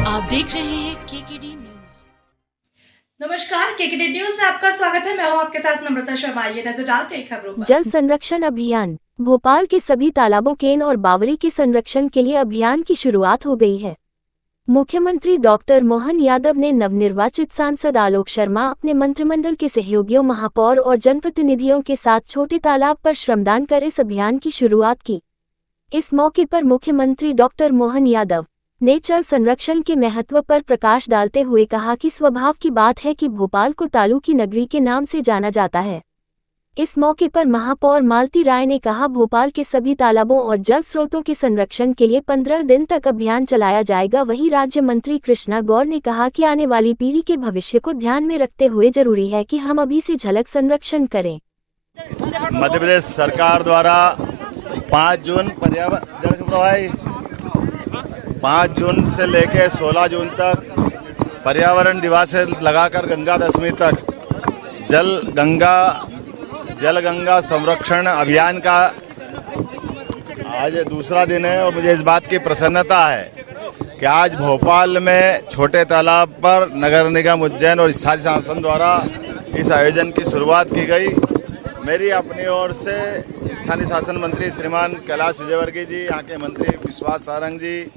आप देख रहे हैं केकेडी न्यूज। नमस्कार, केकेडी न्यूज में आपका स्वागत है। मैं हूं आपके साथ नम्रता शर्मा। ये नजर डालते हैं खबरों पर। जल संरक्षण अभियान। भोपाल के सभी तालाबों, केन और बावरी के संरक्षण के लिए अभियान की शुरुआत हो गई है। मुख्यमंत्री डॉक्टर मोहन यादव ने नवनिर्वाचित सांसद आलोक शर्मा, अपने मंत्रिमंडल के सहयोगियों, महापौर और जनप्रतिनिधियों के साथ छोटे तालाब पर श्रमदान कर इस अभियान की शुरुआत की। इस मौके पर मुख्यमंत्री डॉक्टर मोहन यादव ने जल संरक्षण के महत्व पर प्रकाश डालते हुए कहा कि स्वभाव की बात है कि भोपाल को तालू की नगरी के नाम से जाना जाता है। इस मौके पर महापौर मालती राय ने कहा, भोपाल के सभी तालाबों और जल स्रोतों के संरक्षण के लिए 15 दिन तक अभियान चलाया जाएगा। वहीं राज्य मंत्री कृष्णा गौर ने कहा कि आने वाली पीढ़ी के भविष्य को ध्यान में रखते हुए जरूरी है कि हम अभी से झलक संरक्षण करें। मध्य प्रदेश सरकार द्वारा 5 जून पर्यावरण 5 जून से लेकर 16 जून तक पर्यावरण दिवस से लगाकर गंगा दशमी तक जल गंगा संरक्षण अभियान का आज दूसरा दिन है। और मुझे इस बात की प्रसन्नता है कि आज भोपाल में छोटे तालाब पर नगर निगम उज्जैन और स्थानीय शासन द्वारा इस आयोजन की शुरुआत की गई। मेरी अपनी ओर से स्थानीय शासन मंत्री श्रीमान कैलाश विजयवर्गीय जी, यहाँ के मंत्री विश्वास सारंग जी,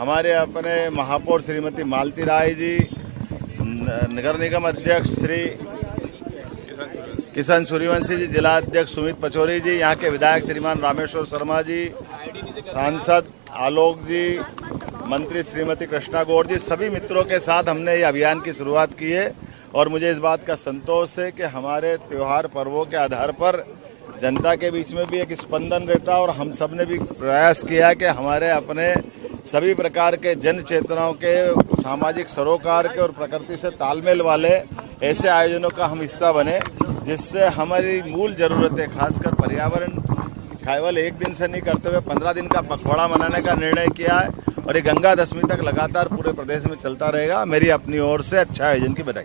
हमारे अपने महापौर श्रीमती मालती राय जी, नगर निगम अध्यक्ष श्री किशन सूर्यवंशी जी, जिला अध्यक्ष सुमित पचौरी जी, यहाँ के विधायक श्रीमान रामेश्वर शर्मा जी, सांसद आलोक जी, मंत्री श्रीमती कृष्णा गौर जी, सभी मित्रों के साथ हमने ये अभियान की शुरुआत की है। और मुझे इस बात का संतोष है कि हमारे त्यौहार पर्वों के आधार पर जनता के बीच में भी एक स्पंदन रहता है और हम सब ने भी प्रयास किया कि हमारे अपने सभी प्रकार के जन चेतनाओं के, सामाजिक सरोकार के और प्रकृति से तालमेल वाले ऐसे आयोजनों का हम हिस्सा बने, जिससे हमारी मूल ज़रूरतें, खासकर पर्यावरण, केवल एक दिन से नहीं करते हुए 15 दिन का पखवाड़ा मनाने का निर्णय किया है और ये गंगा दशमी तक लगातार पूरे प्रदेश में चलता रहेगा। मेरी अपनी ओर से अच्छा आयोजन की बधाई।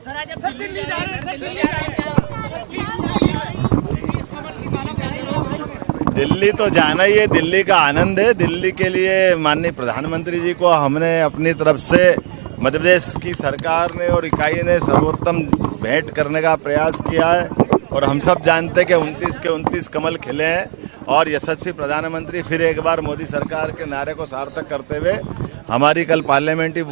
दिल्ली तो जाना ही है, दिल्ली का आनंद है। दिल्ली के लिए माननीय प्रधानमंत्री जी को हमने अपनी तरफ से मध्य प्रदेश की सरकार ने और इकाई ने सर्वोत्तम भेंट करने का प्रयास किया है। और हम सब जानते हैं कि 29 के 29 कमल खिले हैं और यशस्वी प्रधानमंत्री फिर एक बार मोदी सरकार के नारे को सार्थक करते हुए हमारी कल पार्लियामेंट्री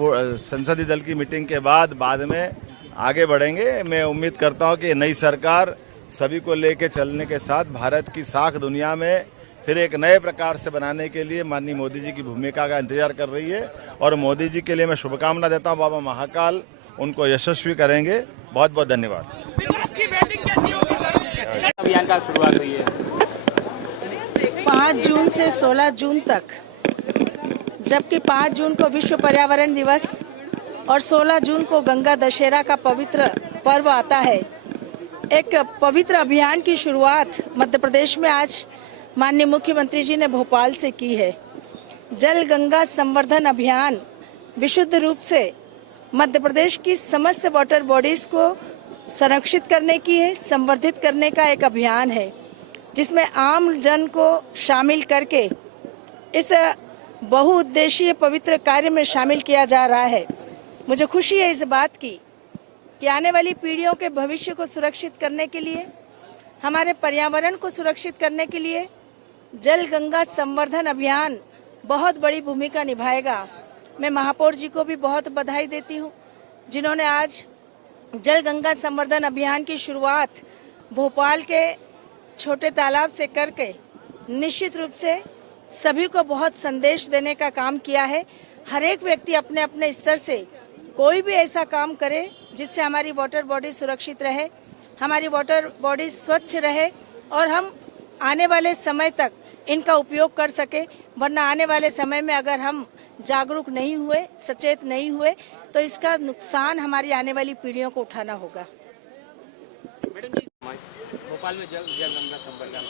संसदीय दल की मीटिंग के बाद में आगे बढ़ेंगे। मैं उम्मीद करता हूं कि नई सरकार सभी को लेकर चलने के साथ भारत की साख दुनिया में फिर एक नए प्रकार से बनाने के लिए माननीय मोदी जी की भूमिका का इंतजार कर रही है। और मोदी जी के लिए मैं शुभकामना देता हूं, बाबा महाकाल उनको यशस्वी करेंगे। बहुत बहुत धन्यवाद। अभियान का शुरुआत हुई है 5 जून से 16 जून तक, जबकि 5 जून को विश्व पर्यावरण दिवस और 16 जून को गंगा दशहरा का पवित्र पर्व आता है। एक पवित्र अभियान की शुरुआत मध्य प्रदेश में आज माननीय मुख्यमंत्री जी ने भोपाल से की है। जल गंगा संवर्धन अभियान विशुद्ध रूप से मध्य प्रदेश की समस्त वाटर बॉडीज को संरक्षित करने की है, संवर्धित करने का एक अभियान है, जिसमें आम जन को शामिल करके इस बहुउद्देशीय पवित्र कार्य में शामिल किया जा रहा है। मुझे खुशी है इस बात की कि आने वाली पीढ़ियों के भविष्य को सुरक्षित करने के लिए, हमारे पर्यावरण को सुरक्षित करने के लिए जल गंगा संवर्धन अभियान बहुत बड़ी भूमिका निभाएगा। मैं महापौर जी को भी बहुत बधाई देती हूँ, जिन्होंने आज जल गंगा संवर्धन अभियान की शुरुआत भोपाल के छोटे तालाब से करके निश्चित रूप से सभी को बहुत संदेश देने का काम किया है। हर एक व्यक्ति अपने अपने स्तर से कोई भी ऐसा काम करे जिससे हमारी वाटर बॉडी सुरक्षित रहे, हमारी वाटर बॉडी स्वच्छ रहे और हम आने वाले समय तक इनका उपयोग कर सके। वरना आने वाले समय में अगर हम जागरूक नहीं हुए, सचेत नहीं हुए, तो इसका नुकसान हमारी आने वाली पीढ़ियों को उठाना होगा। भोपाल में जल गंगा संवर्धन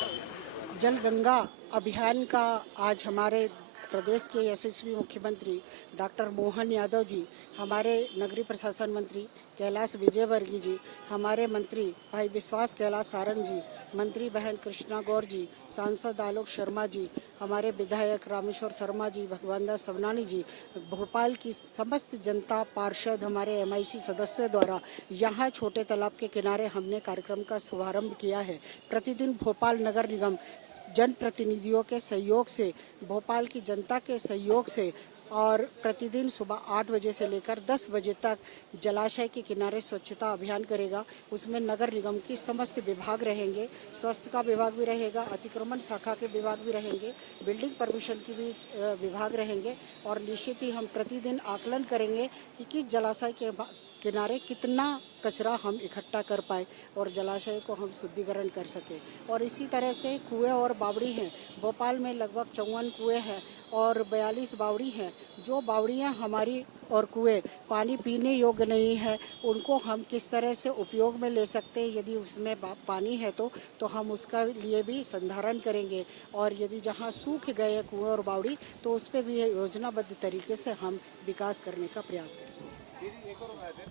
जल गंगा अभियान का आज हमारे प्रदेश के यशस्वी मुख्यमंत्री डॉक्टर मोहन यादव जी, हमारे नगरीय प्रशासन मंत्री कैलाश विजयवर्गीय जी, हमारे मंत्री भाई विश्वास कैलाश सारंग जी, मंत्री बहन कृष्णा गौर जी, सांसद आलोक शर्मा जी, हमारे विधायक रामेश्वर शर्मा जी, भगवान दास सवनानी जी, भोपाल की समस्त जनता, पार्षद, हमारे MIC सदस्यों द्वारा यहाँ छोटे तालाब के किनारे हमने कार्यक्रम का शुभारंभ किया है। प्रतिदिन भोपाल नगर निगम जनप्रतिनिधियों के सहयोग से, भोपाल की जनता के सहयोग से और प्रतिदिन सुबह 8 बजे से लेकर 10 बजे तक जलाशय के किनारे स्वच्छता अभियान करेगा। उसमें नगर निगम की समस्त विभाग रहेंगे, स्वास्थ्य का विभाग भी रहेगा, अतिक्रमण शाखा के विभाग भी रहेंगे, बिल्डिंग परमिशन की भी विभाग रहेंगे और निश्चित ही हम प्रतिदिन आकलन करेंगे कि किस जलाशय के किनारे कितना कचरा हम इकट्ठा कर पाए और जलाशय को हम शुद्धिकरण कर सके। और इसी तरह से कुएं और बावड़ी हैं, भोपाल में लगभग 54 कुएं हैं और 42 बावड़ी हैं। जो बावड़ियां हमारी और कुएं पानी पीने योग्य नहीं है, उनको हम किस तरह से उपयोग में ले सकते हैं। यदि उसमें पानी है तो हम उसका लिए भी संधारण करेंगे और यदि जहां सूख गए कुएं और बावड़ी तो उस पर भी योजनाबद्ध तरीके से हम विकास करने का प्रयास करेंगे।